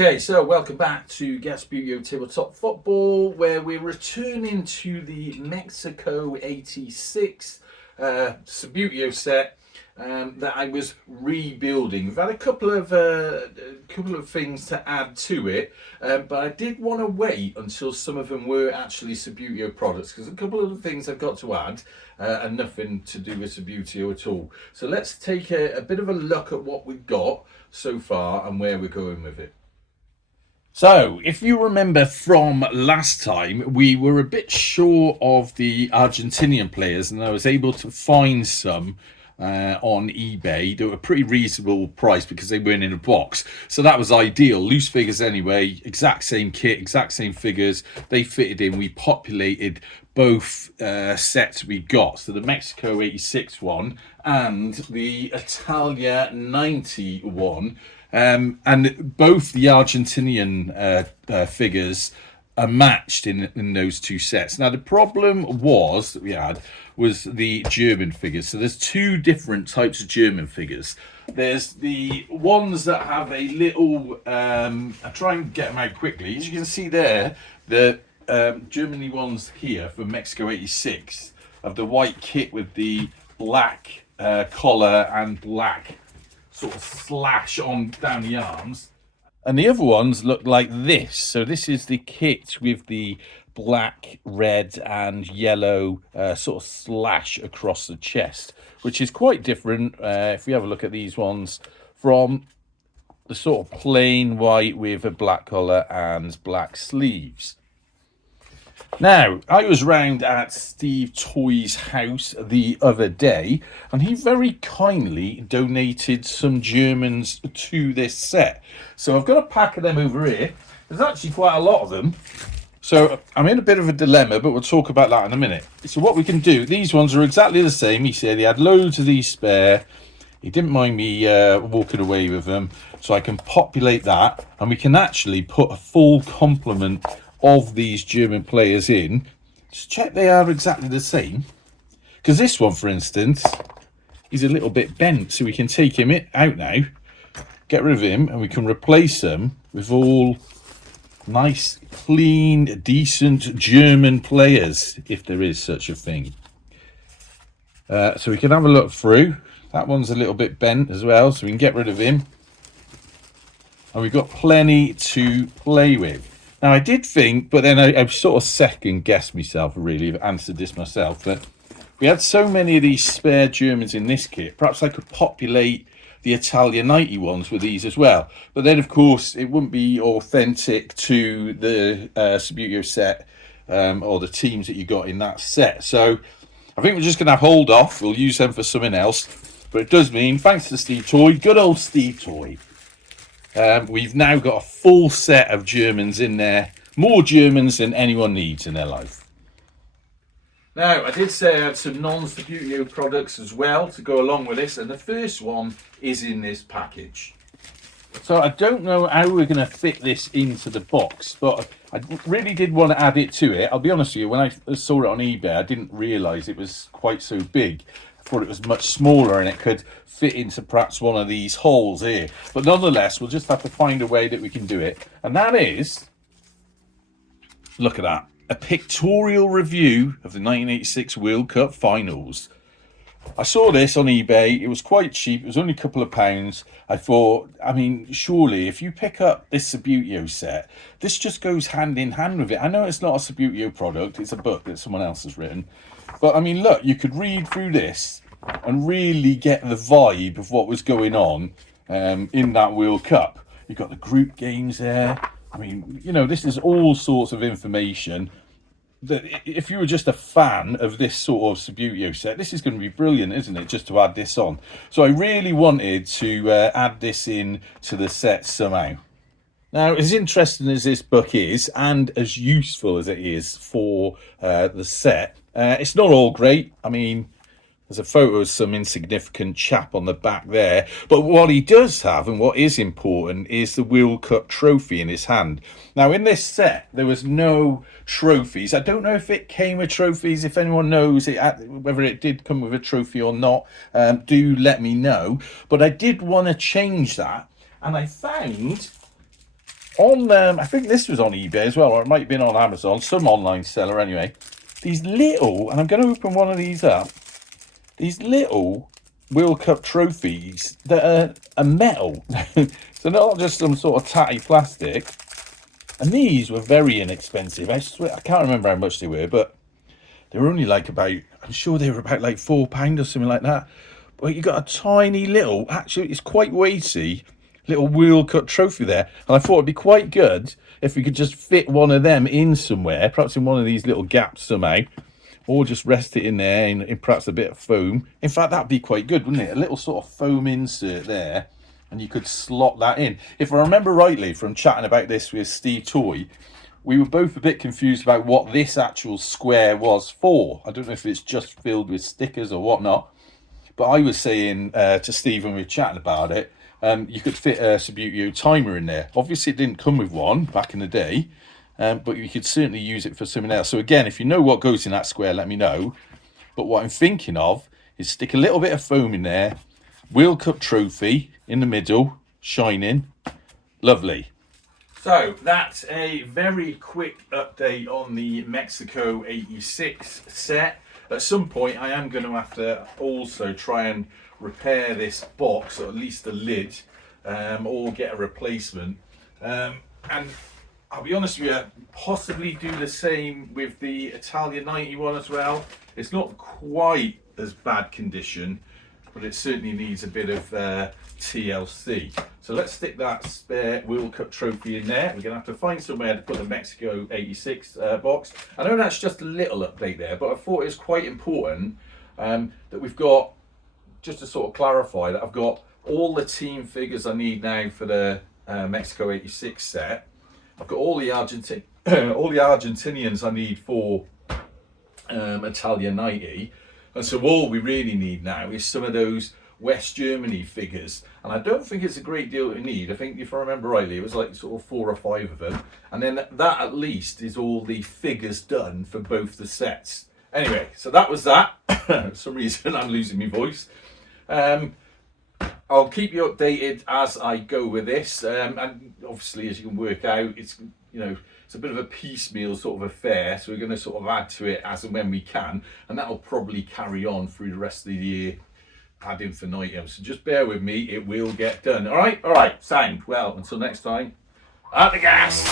Okay, so welcome back to Subbuteo Tabletop Football, where we're returning to the Mexico 86 Subbuteo set that I was rebuilding. We've had a couple of things to add to it, but I did want to wait until some of them were actually Subbuteo products, because a couple of the things I've got to add are nothing to do with Subbuteo at all. So let's take a bit of a look at what we've got so far and where we're going with it. So, if you remember from last time, we were a bit short of the Argentinian players, and I was able to find some on eBay. They were a pretty reasonable price because they weren't in a box. So that was ideal. Loose figures anyway, exact same kit, exact same figures. They fitted in. We populated both sets we got. So the Mexico 86 one and the Italia 91. And both the Argentinian figures are matched in those two sets. Now, the problem that we had was the German figures. So there's two different types of German figures. There's the ones that have a little, I'll try and get them out quickly. As you can see there, the Germany ones here for Mexico 86 have the white kit with the black collar and black sort of slash on down the arms, and the other ones look like this. So this is the kit with the black, red and yellow sort of slash across the chest, which is quite different if we have a look at these ones from the sort of plain white with a black collar and black sleeves. Now, I was round at Steve Toy's house the other day, and he very kindly donated some Germans to this set. So I've got a pack of them over here. There's actually quite a lot of them. So I'm in a bit of a dilemma, but we'll talk about that in a minute. So what we can do, these ones are exactly the same. He said he had loads of these spare. He didn't mind me walking away with them. So I can populate that, and we can actually put a full complement of these German players in. Just check they are exactly the same, because this one, for instance, he's a little bit bent, so we can take him out now, get rid of him, and we can replace him with all nice, clean, decent German players, if there is such a thing. So we can have a look through. That one's a little bit bent as well, so we can get rid of him, and we've got plenty to play with. Now, I did think, but then I sort of second-guessed myself, really, I've answered this myself, that we had so many of these spare Germans in this kit, perhaps I could populate the Italia 90 ones with these as well. But then, of course, it wouldn't be authentic to the Subbuteo set or the teams that you got in that set. So I think we're just going to hold off. We'll use them for something else. But it does mean, thanks to Steve Toy, good old Steve Toy, we've now got a full set of Germans in there. More Germans than anyone needs in their life. Now, I did say I had some non-Subbuteo products as well to go along with this, and the first one is in this package. So I don't know how we're going to fit this into the box, but I really did want to add it to it. I'll be honest with you, when I saw it on eBay, I didn't realise it was quite so big. I thought it was much smaller and it could fit into perhaps one of these holes here. But nonetheless, we'll just have to find a way that we can do it. And that is, look at that, a pictorial review of the 1986 World Cup finals. I saw this on eBay. It was quite cheap. It was only a couple of pounds. I thought, I mean, surely if you pick up this Subbuteo set, this just goes hand in hand with it. I know it's not a Subbuteo product. It's a book that someone else has written. But, I mean, look, you could read through this and really get the vibe of what was going on in that World Cup. You've got the group games there. I mean, you know, this is all sorts of information that if you were just a fan of this sort of Subbuteo set, this is going to be brilliant, isn't it, just to add this on. So I really wanted to add this in to the set somehow. Now, as interesting as this book is, and as useful as it is for the set, it's not all great. I mean, there's a photo of some insignificant chap on the back there. But what he does have, and what is important, is the World Cup trophy in his hand. Now, in this set, there was no trophies. I don't know if it came with trophies. If anyone knows whether it did come with a trophy or not, do let me know. But I did want to change that. And I found on, I think this was on eBay as well, or it might have been on Amazon, some online seller anyway. These little, and I'm going to open one of these up, these little World Cup trophies that are metal. So not just some sort of tatty plastic. And these were very inexpensive. I swear, I can't remember how much they were, but they were only like about, I'm sure they were about like £4 or something like that. But you got a tiny little, actually it's quite weighty, little World Cup trophy there. And I thought it'd be quite good if we could just fit one of them in somewhere, perhaps in one of these little gaps somehow, or just rest it in there in perhaps a bit of foam. In fact, that'd be quite good, wouldn't it? A little sort of foam insert there, and you could slot that in. If I remember rightly from chatting about this with Steve Toy, we were both a bit confused about what this actual square was for. I don't know if it's just filled with stickers or whatnot, but I was saying to Steve when we were chatting about it, you could fit a Subbuteo timer in there. Obviously, it didn't come with one back in the day, but you could certainly use it for something else. So again, if you know what goes in that square, let me know. But what I'm thinking of is stick a little bit of foam in there, World Cup trophy in the middle, shining, lovely. So that's a very quick update on the Mexico 86 set. At some point I am going to have to also try and repair this box, or at least the lid, or get a replacement. And I'll be honest with you, possibly do the same with the Italia 91 as well. It's not quite as bad condition, but it certainly needs a bit of TLC. So let's stick that spare World Cup trophy in there. We're going to have to find somewhere to put the Mexico 86 box. I know that's just a little update there, but I thought it was quite important that we've got, just to sort of clarify, that I've got all the team figures I need now for the Mexico 86 set. I've got all the Argentinians I need for Italia 90. And so all we really need now is some of those West Germany figures. And I don't think it's a great deal to need. I think, if I remember rightly, it was like sort of 4 or 5 of them. And then that at least is all the figures done for both the sets. Anyway, so that was that. For some reason I'm losing my voice. I'll keep you updated as I go with this. And obviously, as you can work out, it's, you know, it's a bit of a piecemeal sort of affair, so we're going to sort of add to it as and when we can, and that'll probably carry on through the rest of the year ad infinitum. So just bear with me, it will get done. All right, sound. Well, until next time, at the gas.